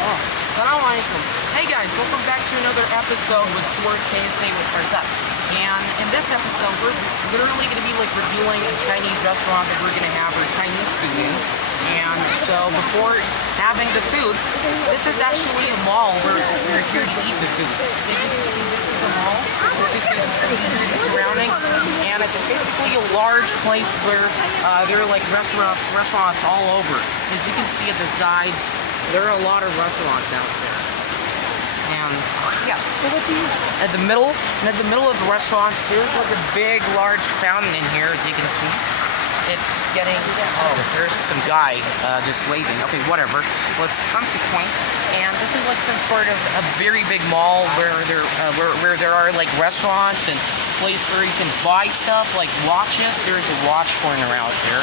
Assalamu alaikum. Hey guys, welcome back to another episode with Tour KSA with Farzad. And in this episode, we're literally going to be like reviewing a Chinese restaurant that we're going to have our Chinese food in. And so before having the food, this is actually a mall where we're here to eat the food. As you can see, this is a mall. This is the surroundings, and it's basically a large place where there are like restaurants all over. As you can see at the sides, there are a lot of restaurants out there. And yeah, at the middle of the restaurants, there's like a big, large fountain in here, as you can see. It's getting, oh, there's some guy just waving. Okay, whatever. Let's come to point. And this is like some sort of a very big mall where there are like restaurants and place where you can buy stuff like watches. There's a watch corner out there.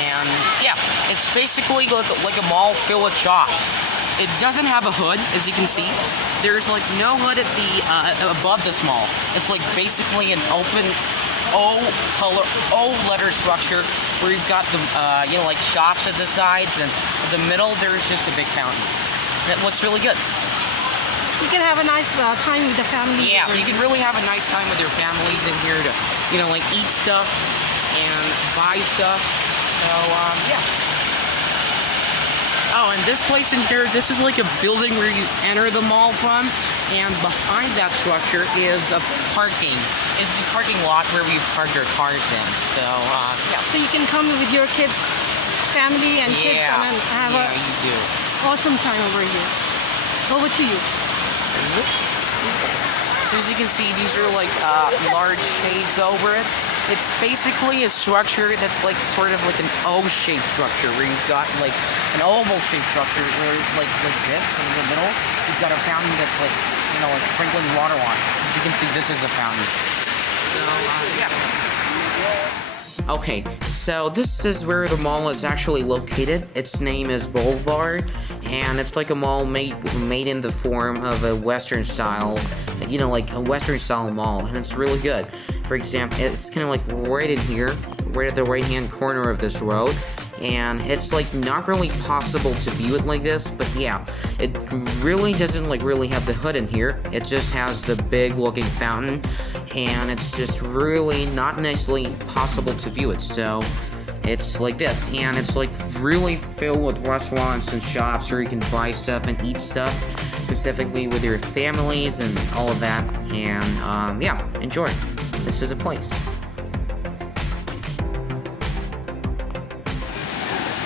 And yeah, it's basically like a mall filled with shops. It doesn't have a hood, as you can see. There's like no hood at the above this mall. It's like basically an open O letter structure where you've got the like shops at the sides, and in the middle there's just a big fountain. And it looks really good. You can have a nice time with the family. Yeah, you can really have a nice time with your families in here to like eat stuff and buy stuff. So yeah. Oh, and this place in here, this is like a building where you enter the mall from, and behind that structure is a parking lot where we park our cars in. So, yeah. So you can come with your kids, family, and kids, and have a awesome time over here. Over to you. So as you can see, these are like large shades over it. It's basically a structure that's like sort of like an O-shaped structure where you've got like an oval-shaped structure where it's like this in the middle. You've got a fountain that's like, like sprinkling water on it. As you can see, this is a fountain. So, yeah. Okay, so this is where the mall is actually located. Its name is Boulevard, and it's like a mall made in the form of a Western style, like a Western style mall, and it's really good. For example, it's kind of like right in here, right at the right-hand corner of this road, and it's like not really possible to view it like this, but yeah, it really doesn't like really have the hood in here. It just has the big looking fountain, and it's just really not nicely possible to view it. So it's like this, and it's like really filled with restaurants and shops where you can buy stuff and eat stuff, specifically with your families and all of that. And yeah, enjoy. This is a place.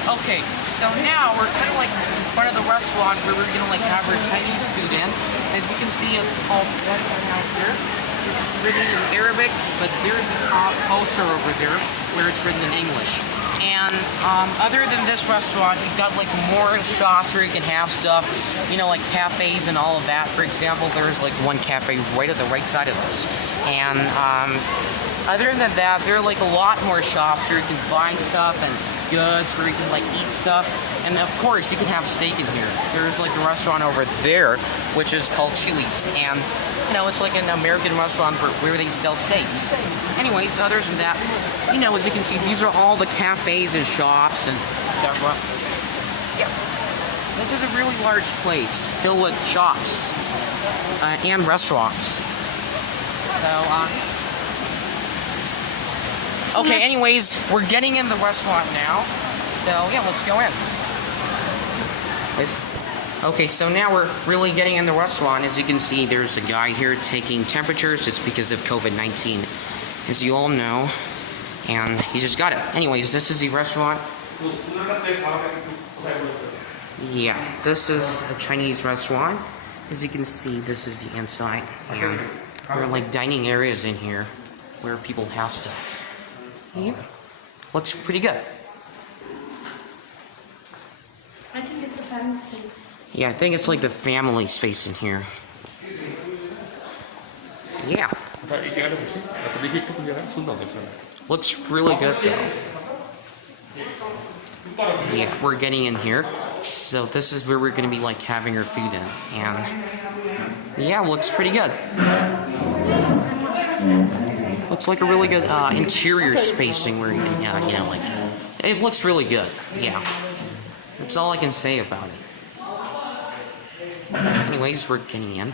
Okay, so now we're kind of like in front of the restaurant where we're gonna like have our Chinese food in. As you can see, it's called Meccan out here. It's written in Arabic, but there's a poster over there where it's written in English. And other than this restaurant, you've got like more shops where you can have stuff, like cafes and all of that. For example, there's like one cafe right at the right side of this. And other than that, there are like a lot more shops where you can buy stuff and goods, where you can like eat stuff. And of course, you can have steak in here. There's like a restaurant over there, which is called Chili's. And it's like an American restaurant where they sell steaks. Anyways, other than that, as you can see, these are all the cafes and shops and etc. Yeah. This is a really large place filled with shops and restaurants. So, okay, anyways, we're getting in the restaurant now. So, yeah, let's go in. Okay, so now we're really getting in the restaurant. As you can see, there's a guy here taking temperatures. It's because of COVID-19, as you all know. And he just got it. Anyways, this is the restaurant. Yeah, this is a Chinese restaurant. As you can see, this is the inside. And there are like dining areas in here where people have stuff. Yeah, looks pretty good. I think it's the family space. Yeah, I think it's like the family space in here. Yeah. Looks really good though. Yeah, we're getting in here. So this is where we're going to be like having our food in. And yeah, looks pretty good. Looks like a really good interior spacing where you can, like, it looks really good. Yeah. That's all I can say about it. Anyways, we're getting in.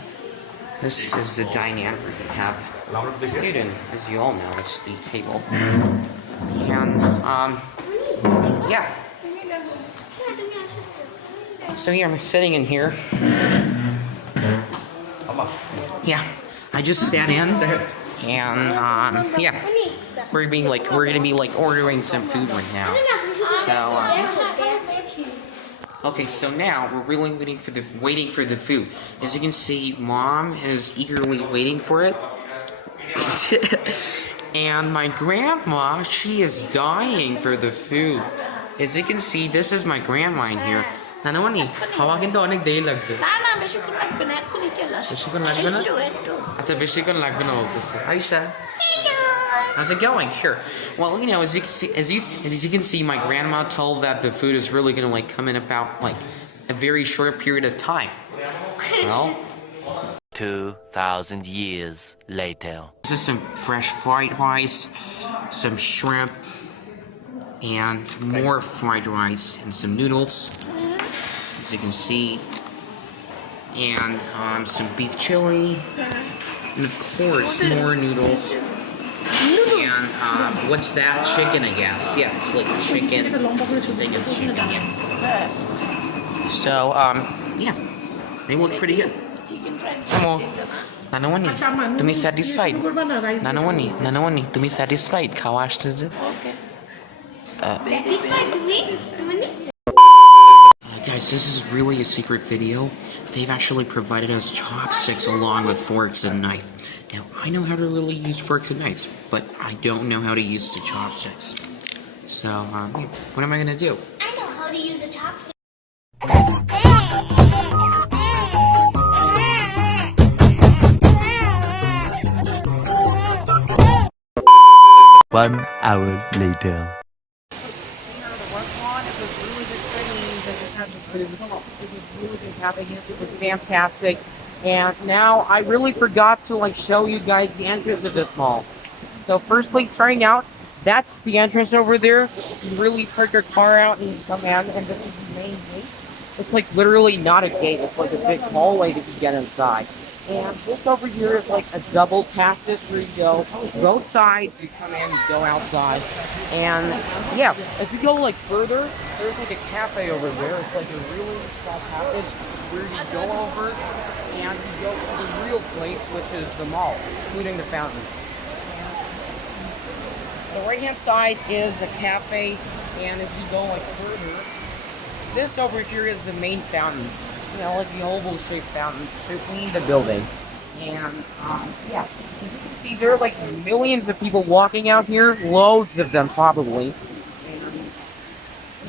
This is the dining where you have food in, as you all know, it's the table. And, yeah. So yeah, I'm sitting in here. Yeah, I just sat in, and, yeah. We're gonna be like ordering some food right now. So, okay, so now we're really waiting for the food. As you can see, Mom is eagerly waiting for it. And my grandma, she is dying for the food. As you can see, this is my grandma in here. Nanawani, tawagin to onek deri lagbe. Na beshi kon lagbe na ekhoni chole ashe. Beshi kon lagbe na? Acha beshi kon lagbe na bolteche. Aisha. How's it going? Sure. Well, you know, as you can see, my grandma told that the food is really gonna like come in about like a very short period of time. Well, 2,000 years later. This is some fresh fried rice, some shrimp, and more fried rice and some noodles, as you can see, and some beef chili, and of course more noodles. And what's that? Chicken, I guess. Yeah, it's like chicken. I think it's chicken. Yeah. So yeah, they look pretty good. Samo, nanawani, tumi satisfied? Nanawani, tumi satisfied? Kawash to it? Satisfied to me? Guys, this is really a secret video. They've actually provided us chopsticks along with forks and knife. Now, I know how to really use forks and knives, but I don't know how to use the chopsticks. So, what am I gonna do? I know how to use the chopstick. 1 hour later. The restaurant, it was really good training. They just had the food. It was really good having it. It was fantastic. And now I really forgot to like show you guys the entrance of this mall. So firstly, starting out, that's the entrance over there. You really park your car out and you come in, and this is the main gate. It's like literally not a gate. It's like a big hallway to get inside. And this over here is like a double passage where you go both sides, you come in, you go outside. And yeah, as you go like further, there's like a cafe over there. It's like a really small passage where you go over and you go to the real place, which is the mall, including the fountain. The right hand side is a cafe, and as you go like further, this over here is the main fountain. You know, like the oval-shaped fountain between the building. And, yeah. As you can see, there are like millions of people walking out here. Loads of them, probably. And,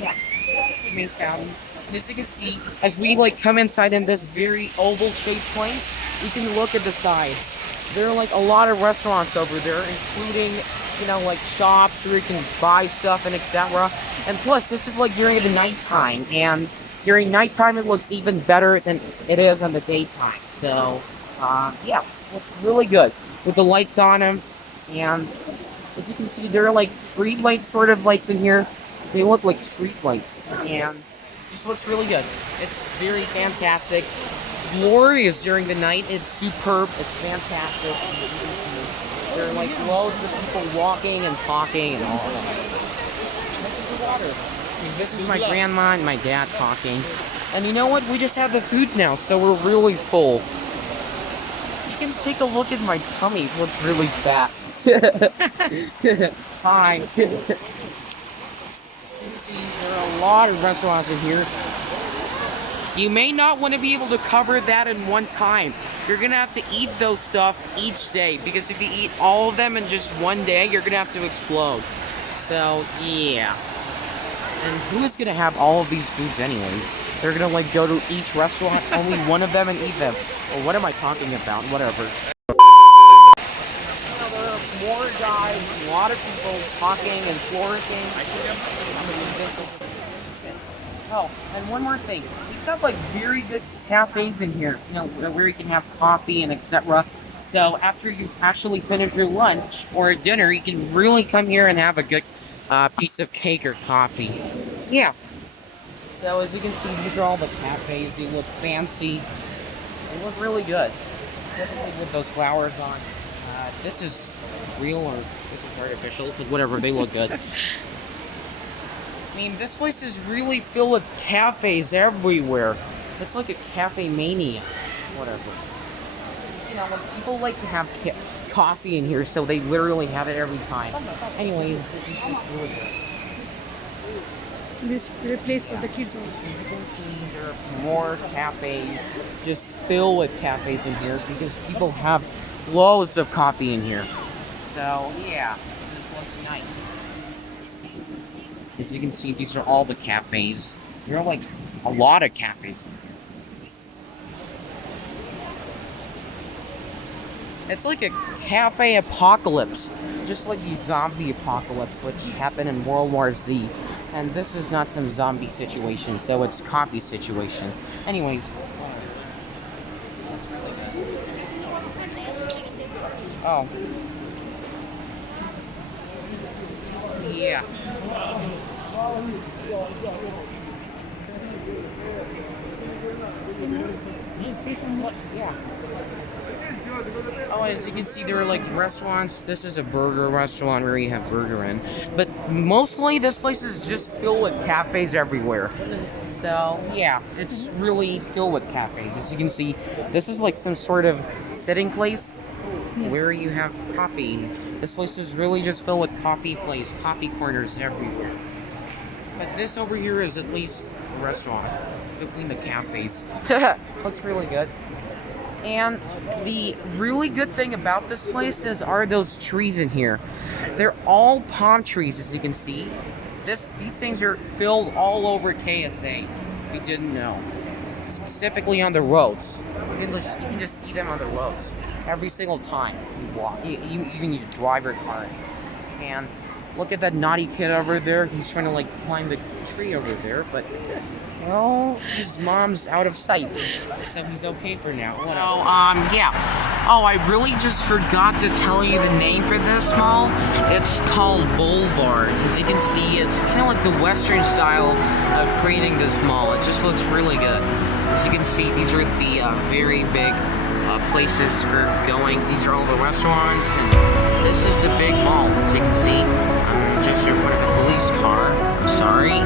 yeah, that's the main fountain. And as you can see, as we like come inside in this very oval-shaped place, you can look at the sides. There are like a lot of restaurants over there, including, you know, like shops where you can buy stuff and etc. And plus, this is like during the nighttime, and during nighttime, it looks even better than it is in the daytime. So, yeah, it's really good with the lights on them. And as you can see, there are like street lights, sort of lights in here. They look like street lights, and it just looks really good. It's very fantastic. Glorious during the night. It's superb. It's fantastic. There are like loads of people walking and talking and all of that. This is the water. This is my grandma and my dad talking. And you know what? We just have the food now, so we're really full. You can take a look at my tummy. It looks really fat. Hi. You can see there are a lot of restaurants in here. You may not want to be able to cover that in one time. You're going to have to eat those stuff each day, because if you eat all of them in just one day, you're going to have to explode. So, yeah. And who's gonna have all of these foods anyways? They're gonna like go to each restaurant, only one of them, and eat them. Or what am I talking about? Whatever. Well, there are more guys, a lot of people talking and flourishing. Oh, and one more thing. We've got like very good cafes in here, you know, where you can have coffee and etc. So after you actually finish your lunch or dinner, you can really come here and have a good piece of cake or coffee. Yeah. So as you can see, these are all the cafes. They look fancy. They look really good. Typically with those flowers on. This is real or this is artificial, but whatever, they look good. I mean, this place is really filled with cafes everywhere. It's like a cafe mania. Whatever. You know, like people like to have coffee in here, so they literally have it every time. Anyways, it's really good. This place for the kids also. You can see there are more cafes, just filled with cafes in here because people have loads of coffee in here. So yeah, this looks nice. As you can see, these are all the cafes. There are like a lot of cafes. It's like a cafe apocalypse, just like the zombie apocalypse, which happened in World War Z. And this is not some zombie situation, so it's coffee situation. Anyways. Oh. Yeah. Yeah. Oh, as you can see, there are like restaurants. This is a burger restaurant where you have burger in. But mostly this place is just filled with cafes everywhere. So, yeah, it's really filled with cafes. As you can see, this is like some sort of sitting place where you have coffee. This place is really just filled with coffee corners everywhere. But this over here is at least a restaurant between the cafes. Looks really good. And the really good thing about this place are those trees in here. They're all palm trees, as you can see. These things are filled all over KSA, if you didn't know. Specifically on the roads. You can just see them on the roads every single time you walk. Even you drive your car. And look at that naughty kid over there. He's trying to like climb the tree over there, but well, his mom's out of sight, so he's okay for now. Whatever. So, yeah. Oh, I really just forgot to tell you the name for this mall. It's called Boulevard. As you can see, it's kind of like the Western style of creating this mall. It just looks really good. As you can see, these are the very big places for going. These are all the restaurants, and this is the big mall. As you can see, I'm just in front of a police car. I'm sorry.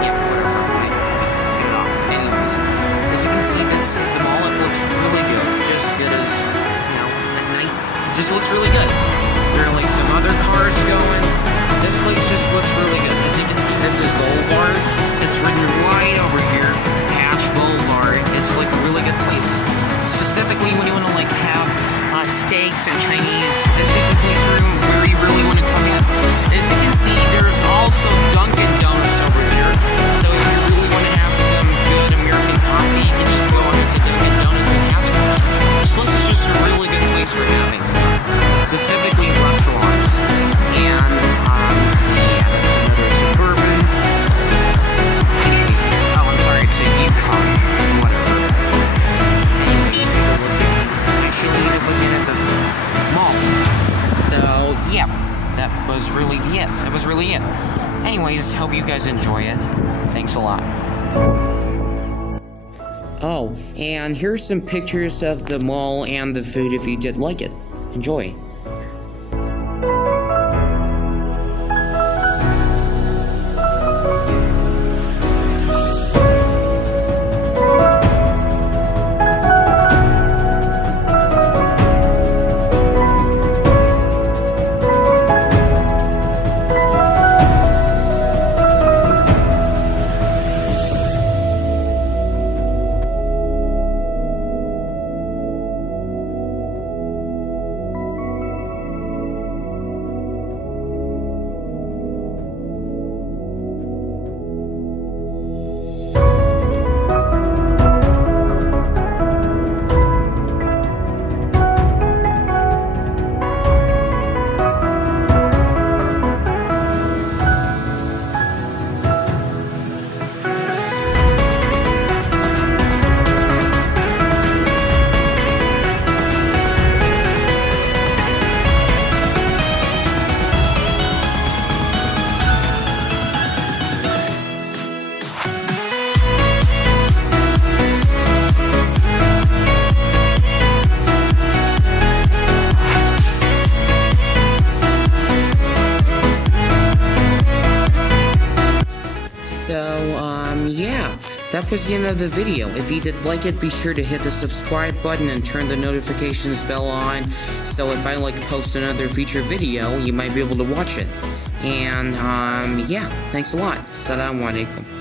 Yeah, whatever. Get it off. Anyways, as you can see, this is the mall. It looks really good. Just good as, you know, at night. It just looks really good. There are like some other cars going. This place just looks really good. As you can see, this is Boulevard. It's written right over here. Boulevard. It's like a really good place. Specifically when you want to like have steaks and Chinese. This is a place where you really want to come in. As you can see, there's also Dunkin' Donuts over here. So if you really want to have some good American coffee, you can just go ahead to Dunkin' Donuts and have it. This place is just a really good place for having stuff. Specifically restaurants. And yeah, that's another suburban. Whatever. Anyways, actually, it was in the mall. So, yeah, that was really it. That was really it. Anyways, hope you guys enjoy it. Thanks a lot. Oh, and here's some pictures of the mall and the food if you did like it. Enjoy. that was the end of the video. If you did like it, be sure to hit the subscribe button and turn the notifications bell on, so if I post another feature video, you might be able to watch it. And yeah, thanks a lot. Assalamu alaikum.